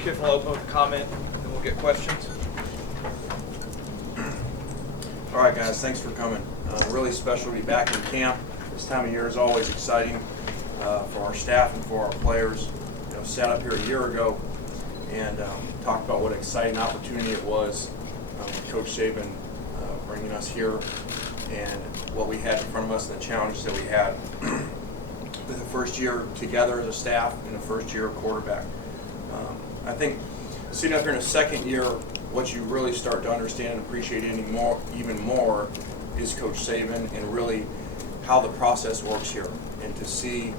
Coach Kiffin will open with a comment, and then we'll get questions. All right, guys, thanks for coming. Really special to be back in camp. This time of year is always exciting for our staff and for our players. You know, sat up here a year ago and talked about what an exciting opportunity it was with Coach Saban bringing us here and what we had in front of us and the challenges that we had with the first year together as a staff and the first year of quarterback. I think sitting up here in a second year, what you really start to understand and appreciate even more is Coach Saban and really how the process works here. And to see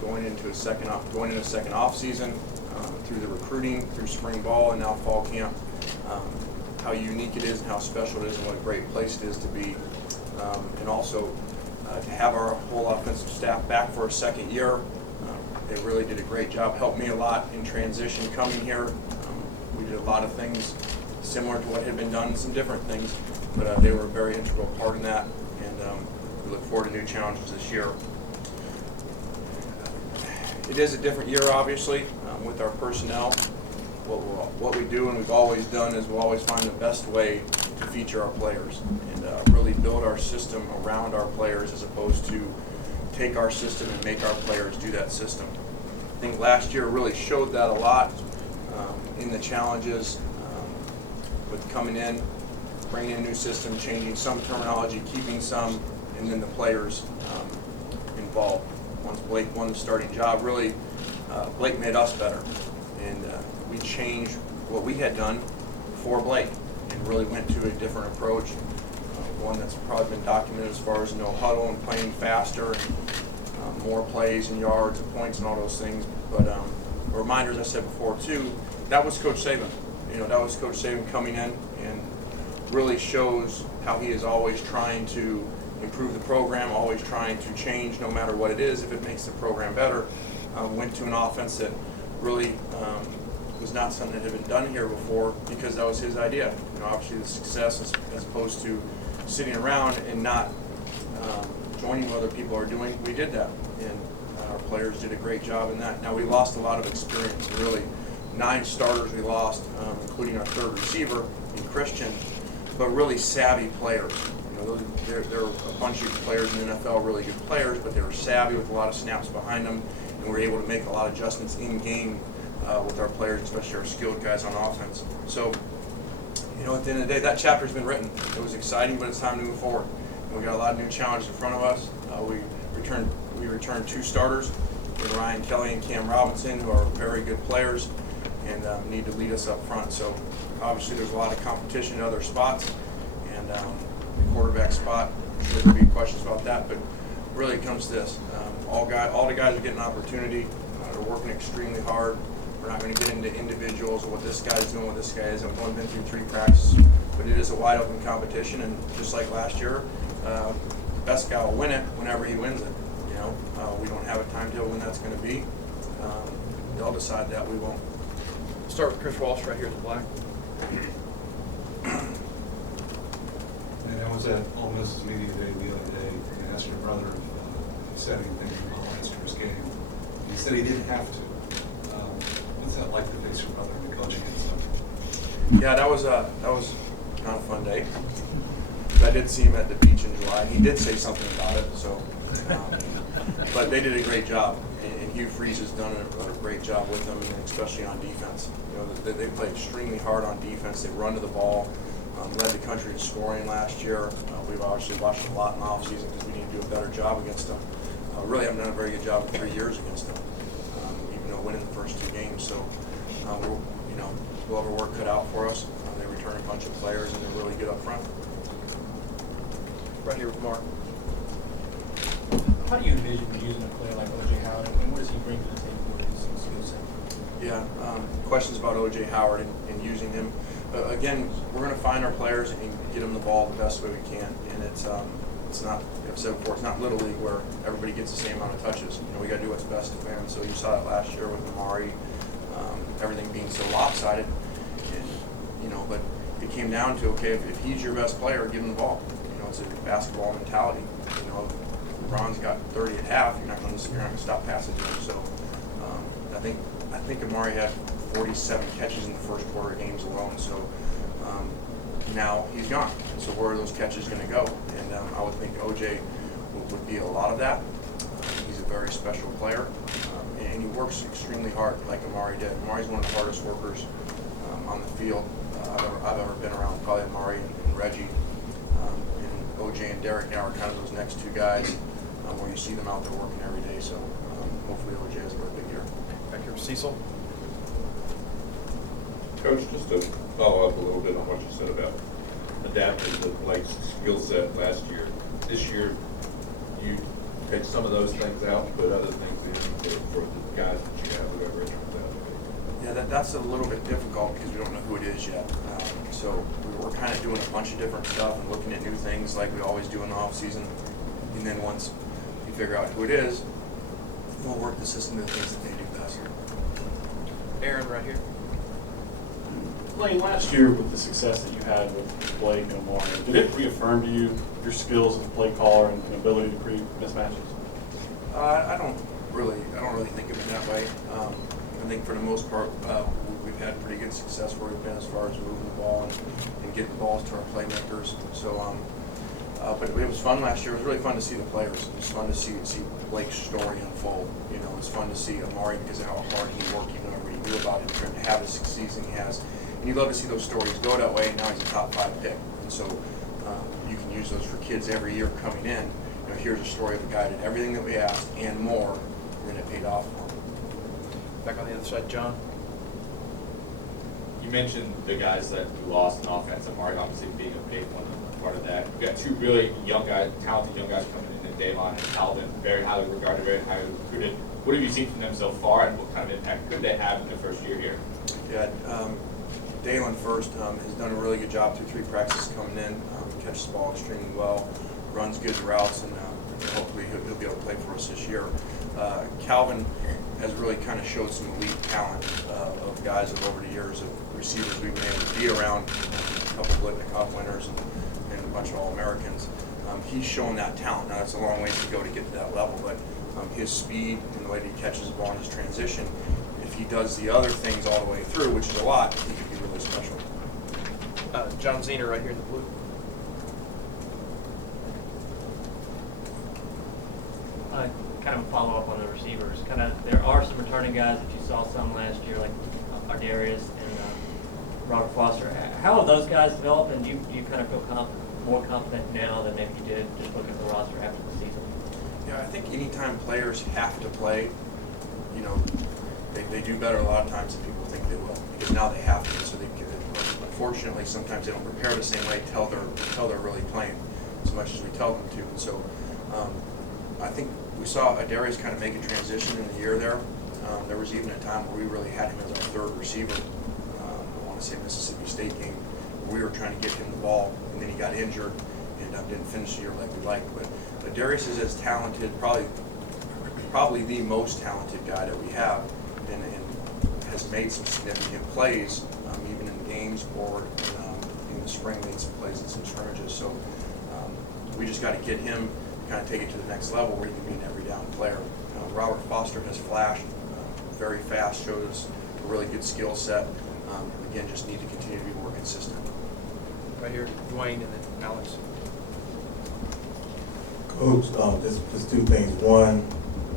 going into a second off season, through the recruiting, through spring ball, and now fall camp, how unique it is and how special it is and what a great place it is to be. And also to have our whole offensive staff back for a second year. They really did a great job, helped me a lot in transition coming here. We did a lot of things similar to what had been done, some different things, but they were a very integral part in that, and we look forward to new challenges this year. It is a different year, obviously, with our personnel. What we do and we've always done is we'll always find the best way to feature our players and really build our system around our players as opposed to take our system and make our players do that system. I think last year really showed that a lot in the challenges with coming in, bringing in a new system, changing some terminology, keeping some, and then the players involved. Once Blake won the starting job, really Blake made us better, and we changed what we had done for Blake and really went to a different approach, one that's probably been documented as far as no huddle and playing faster and more plays and yards and points and all those things. But a reminder, as I said before too, that was Coach Saban. You know, that was Coach Saban coming in and really shows how he is always trying to improve the program, always trying to change no matter what it is if it makes the program better. Went to an offense that really was not something that had been done here before because that was his idea. You know, obviously the success as opposed to sitting around and not joining what other people are doing. We did that, and our players did a great job in that. Now, we lost a lot of experience, really. 9 starters we lost, including our third receiver in Christian, but really savvy players. You know, they're a bunch of players in the NFL, really good players, but they were savvy with a lot of snaps behind them, and we were able to make a lot of adjustments in game with our players, especially our skilled guys on offense. So, you know, at the end of the day, that chapter's been written. It was exciting, but it's time to move forward. And we got a lot of new challenges in front of us. We returned 2 starters, with Ryan Kelly and Cam Robinson, who are very good players and need to lead us up front. So obviously there's a lot of competition in other spots, and the quarterback spot, there could be questions about that, but really it comes to this. All the guys are getting an opportunity. They're working extremely hard. We're not going to get into individuals or what this guy's doing, what this guy is. I've only been through 3 practices, but it is a wide open competition, and just like last year, the best guy will win it whenever he wins it. You know, we don't have a timetable when that's going to be. They'll decide that. We won't. We'll start with Chris Walsh right here in the black. And I was at Ole Miss's media day the other day, and asked your brother if he said anything about last year's game. He said he didn't have to. What's that like to face your brother and to coach against him? Yeah, that was kind of a fun day. I did see him at the beach in July, and he did say something about it. So, but they did a great job, and Hugh Freeze has done a great job with them, and especially on defense. You know, they play extremely hard on defense. They run to the ball, led the country in scoring last year. We've obviously watched a lot in the offseason because we need to do a better job against them. Really haven't done a very good job in 3 years against them, even though winning the first 2 games. So, we'll have our work cut out for us. They return a bunch of players, and they're really good up front. Right here with Mark. How do you envision using a player like O.J. Howard, and what does he bring to the table with his skill set? Yeah, questions about O.J. Howard and using him. Again, we're going to find our players and get them the ball the best way we can. And it's not, I've said before, it's not Little League where everybody gets the same amount of touches. You know, we got to do what's best to win. So you saw that last year with Amari, everything being so lopsided. And, you know, but it came down to, okay, if he's your best player, give him the ball. You know, it's a basketball mentality. You know, if LeBron's got 30 at half, you're not going to stop passing to him. So I think Amari had 47 catches in the first quarter games alone. So now he's gone. So where are those catches going to go? And I would think OJ would be a lot of that. He's a very special player, and he works extremely hard, like Amari did. Amari's one of the hardest workers on the field I've ever been around. Probably Amari and Reggie, and OJ and Derek now are kind of those next two guys where you see them out there working every day. So hopefully OJ has a very big year. Back here with Cecil. Coach, just to follow up a little bit on what you said about adapting to Blake's skill set last year. This year, you take some of those things out, put other things in for the guys that you have, whoever it turns out to be. Yeah, that's a little bit difficult because we don't know who it is yet. So we're kind of doing a bunch of different stuff and looking at new things like we always do in the off season. And then once we figure out who it is, we'll work the system to the things that they do best. Aaron, right here. Lane, last year with the success that you had with Blake and Omari, did it reaffirm to you your skills as a play caller and ability to create mismatches? I don't really think of it that way. I think for the most part, we've had pretty good success where we've been as far as moving the ball and getting balls to our playmakers. So, but it was fun last year. It was really fun to see the players. It was fun to see Blake's story unfold. You know, it was fun to see Amari because of how hard he worked, even though he knew about it, trying to have the season he has. And you love to see those stories go that way. And now he's a top 5 pick, and so you can use those for kids every year coming in. You know, here's a story of a guy that did everything that we asked and more, and then it paid off for him. Back on the other side, John. You mentioned the guys that we lost in offense, and Mark obviously being a big one part of that. We've got two really young guys, talented young guys coming in Davon and Calvin, very highly regarded, very highly recruited. What have you seen from them so far, and what kind of impact could they have in their first year here? Yeah, Dalen first has done a really good job through 3 practices coming in. Catches the ball extremely well, runs good routes, and hopefully he'll be able to play for us this year. Calvin has really kind of showed some elite talent of guys of over the years of receivers we've been able to be around, a couple of Blitnikoff winners and a bunch of All-Americans. He's shown that talent. Now, it's a long ways to go to get to that level, but his speed and the way that he catches the ball in his transition, if he does the other things all the way through, which is a lot, he could be really special. John Zener right here in the blue. Kind of a follow-up on the receivers. There are some returning guys that you saw some last year, like Ardarius and Robert Foster. How have those guys developed, and do you kind of feel more confident now than maybe you did just looking at the roster after the season? Yeah, I think anytime players have to play, you know, they do better a lot of times than people think they will, because now they have to. So they get it. Unfortunately, sometimes they don't prepare the same way till they're really playing as much as we tell them to. And so I think we saw Darius kind of make a transition in the year there. There was even a time where we really had him as our 3rd receiver. I want to say Mississippi State game, where we were trying to get him the ball, and then he got injured and didn't finish the year like we liked. But Darius is as talented, probably the most talented guy that we have, and has made some significant plays, even in games or in the spring, made some plays in some scrimmages. So we just got to get him, kind of take it to the next level where he can be an every down player. Robert Foster has flashed, very fast, showed us a really good skill set. Again, just need to continue to be more consistent. Right here, Dwayne, and then Alex. Coach, just 2 things. One,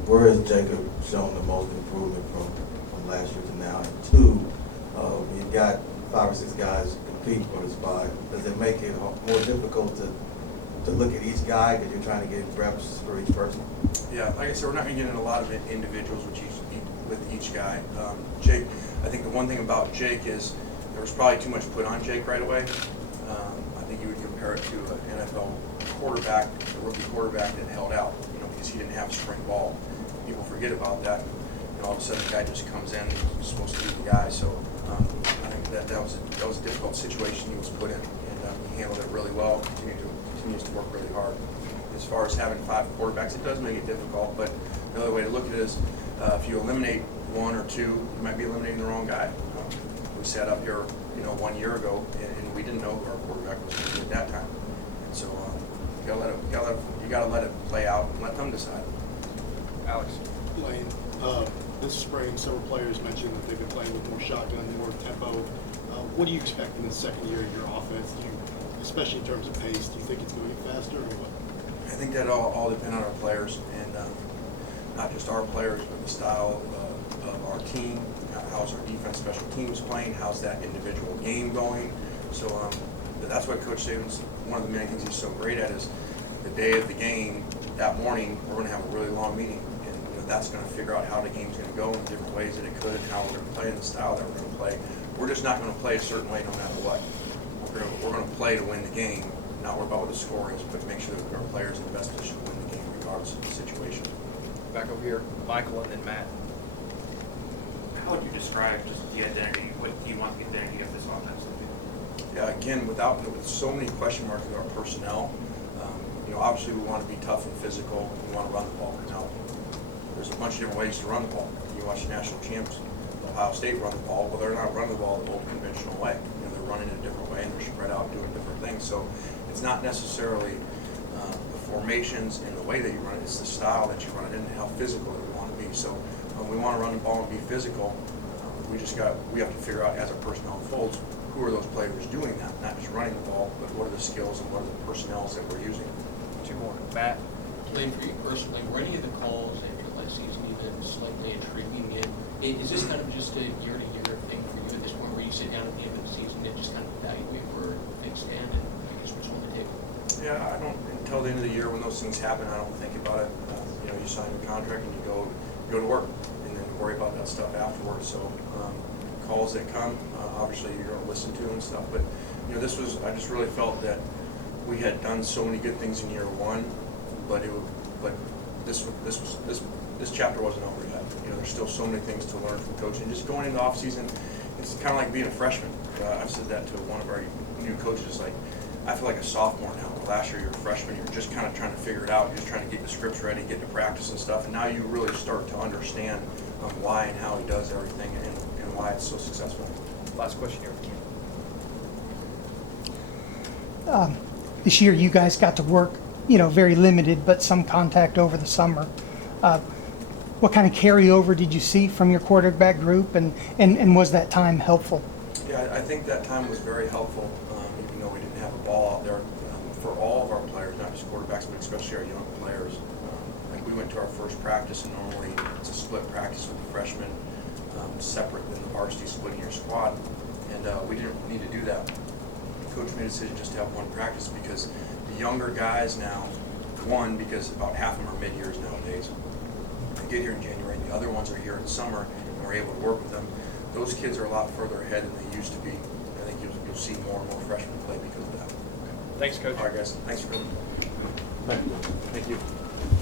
where has Jacob shown the most improvement from last year to now? And 2, when you've got 5 or 6 guys competing for the spot, does it make it more difficult to look at each guy because you're trying to get reps for each person? Yeah, like I said, we're not going to get into a lot of individuals with each guy. Jake, I think the one thing about Jake is there was probably too much put on Jake right away. I think you would compare it to an NFL quarterback, a rookie quarterback that held out, because he didn't have a spring ball. People forget about that. And all of a sudden, the guy just comes in and he's supposed to be the guy. So I think that was a difficult situation he was put in, and he handled it really well. Continues to work really hard. As far as having 5 quarterbacks, it does make it difficult, but the other way to look at it is if you eliminate 1 or 2, you might be eliminating the wrong guy. We sat up here, 1 year ago, and we didn't know who our quarterback was going to be at that time. And so you gotta let it play out and let them decide. Alex. Lane, this spring, several players mentioned that they've been playing with more shotgun, more tempo. What do you expect in the second year of your offense? Especially in terms of pace, do you think it's going to get faster or what? I think that all depends on our players, and not just our players, but the style of our team. How's our defense, special teams playing? How's that individual game going? So that's what Coach Saban's, one of the main things he's so great at is the day of the game, that morning, we're going to have a really long meeting. And that's going to figure out how the game's going to go in the different ways that it could and how we're going to play and the style that we're going to play. We're just not going to play a certain way no matter what. We're going to play to win the game, not worry about what the score is, but make sure that our players are in the best position to win the game regardless of the situation. Back over here, Michael and then Matt. How would you describe just the identity? What do you want the identity of this offense to be? Yeah, again, with so many question marks with our personnel, obviously we want to be tough and physical. We want to run the ball. Now, there's a bunch of different ways to run the ball. You watch the national champs, Ohio State run the ball. Well, they're not running the ball the old conventional way. They're running it a different way and they're spread out doing different things. So it's not necessarily the formations and the way that you run it. It's the style that you run it in and how physical we want to be. So we want to run the ball and be physical. We have to figure out as our personnel unfolds, who are those players doing that? Not just running the ball, but what are the skills and what are the personnels that we're using? Two more. Matt. Lane, for you personally, were any of the calls after last season even slightly intriguing? Is this kind of just a year-to-year thing for you at this point, where you sit down at the end of the season and just kind of evaluate where things stand and I guess what's on the table? Yeah, I don't, until the end of the year when those things happen, I don't think about it. You sign a contract and you go to work and then worry about that stuff afterwards. So calls that come, obviously you're going to listen to and stuff. But I just really felt that we had done so many good things in year one, but this chapter wasn't over yet. There's still so many things to learn from coaching. Just going into off season, it's kind of like being a freshman. I've said that to one of our new coaches. Like, I feel like a sophomore now. Last year you're a freshman. You're just kind of trying to figure it out. You're just trying to get the scripts ready, get to practice and stuff. And now you really start to understand why and how he does everything and why it's so successful. Last question here, Ken. This year you guys got to work, very limited, but some contact over the summer. What kind of carryover did you see from your quarterback group, and was that time helpful? Yeah, I think that time was very helpful, even though we didn't have a ball out there for all of our players, not just quarterbacks, but especially our young players. Like we went to our first practice, and normally it's a split practice with the freshmen, separate than the varsity splitting your squad, and we didn't need to do that. Coach made a decision just to have one practice because the younger guys now, because about half of them are mid-years nowadays, they get here in January, and the other ones are here in summer, and we're able to work with them. Those kids are a lot further ahead than they used to be. I think you'll see more and more freshmen play because of that. Thanks, Coach. All right, guys. Thanks for coming. Thank you. Thank you.